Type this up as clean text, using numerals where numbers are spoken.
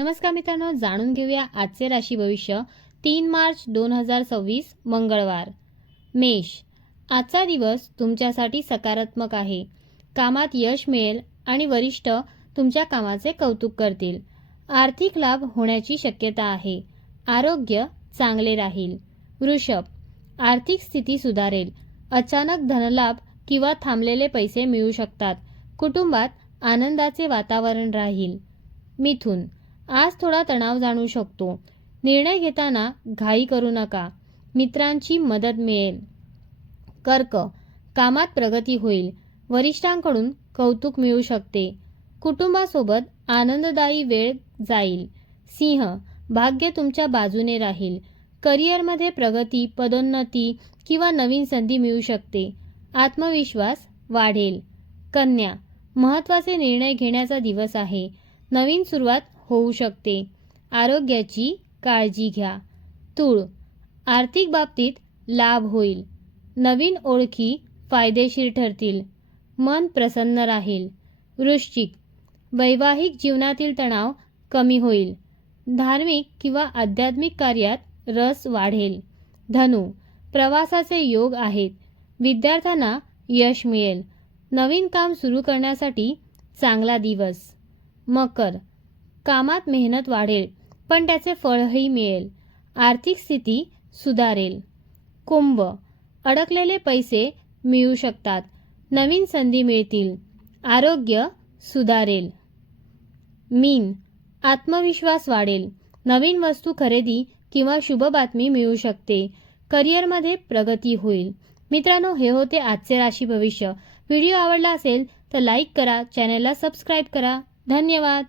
नमस्कार मित्रांनो, जाणून घेऊया आजचे राशी भविष्य 3 मार्च 2026 मंगळवार। मेष, आजचा दिवस तुमच्यासाठी सकारात्मक आहे। कामात यश मिळेल आणि वरिष्ठ तुमच्या कामाचे कौतुक करतील। आर्थिक लाभ होण्याची शक्यता आहे। आरोग्य चांगले राहील। वृषभ, आर्थिक स्थिती सुधारेल। अचानक धनलाभ किंवा थांबलेले पैसे मिळू शकतात। कुटुंबात आनंदाचे वातावरण राहील। मिथुन, आज थोडा तणाव जाणवू शकतो। निर्णय घेताना घाई करू नका। मित्रांची मदत मिळेल। कर्क, कामात प्रगती होईल। वरिष्ठांकडून कौतुक मिळू शकते। कुटुंबासोबत आनंददायी वेळ जाईल। सिंह, भाग्य तुमच्या बाजूने राहील। करिअरमध्ये प्रगती, पदोन्नती किंवा नवीन संधी मिळू शकते। आत्मविश्वास वाढेल। कन्या, महत्त्वाचे निर्णय घेण्याचा दिवस आहे। नवीन सुरुवात होऊ शकते। आरोग्याची काळजी घ्या। तूळ, आर्थिक बाबतीत लाभ होईल। नवीन ओळखी फायदेशीर ठरतील। मन प्रसन्न राहील। वृश्चिक, वैवाहिक जीवनातील तणाव कमी होईल। धार्मिक किंवा आध्यात्मिक कार्यात रस वाढेल। धनु, प्रवासाचे योग आहेत। विद्यार्थ्यांना यश मिळेल। नवीन काम सुरू करण्यासाठी चांगला दिवस। मकर, कामात मेहनत वाढेल पण त्याचे फळही मिळेल। आर्थिक स्थिती सुधारेल। कुंभ, अडकलेले पैसे मिळू शकतात। नवीन संधी मिळतील। आरोग्य सुधारेल। मीन, आत्मविश्वास वाढेल। नवीन वस्तू खरेदी किंवा शुभ बातमी मिळू शकते। करिअरमध्ये प्रगती होईल। मित्रांनो, हे होते आजचे राशी भविष्य। व्हिडिओ आवडला असेल तर लाईक करा, चॅनलला सबस्क्राईब करा। धन्यवाद।